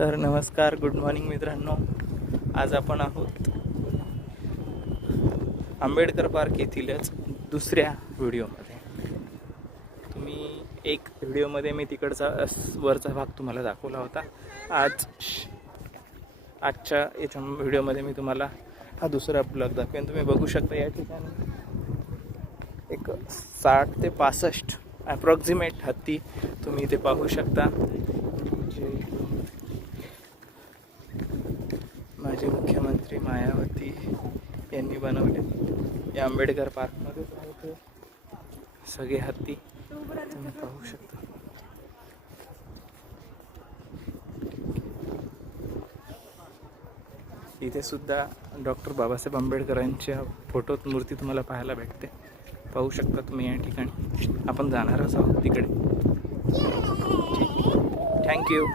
तर नमस्कार, good morning मित्रांनो. आज आपण आहोत आंबेडकर पार्क येथीलच दुसऱ्या व्हिडिओमध्ये. तुम्ही एक व्हिडिओमध्ये मी तिकडचा वरचा भाग तुम्हाला दाखवला होता. आजच्या याच्या व्हिडिओमध्ये मी तुम्हाला हा दुसरा ब्लॉग दाखवेन. तुम्ही बघू शकता या ठिकाणी एक 60 ते 65 अप्रॉक्सिमेट हत्ती तुम्ही इथे पाहू शकता. माजी मुख्यमंत्री मायावती यांनी बनवले या आंबेडकर पार्कमध्ये आहे. सगळे हत्ती तुम्ही पाहू शकता. इथे सुद्धा डॉक्टर बाबासाहेब आंबेडकरांच्या फोटोत मूर्ती तुम्हाला पाहायला भेटते. पाहू शकता तुम्ही या ठिकाणी. आपण जाणारच आहोत तिकडे. थँक्यू.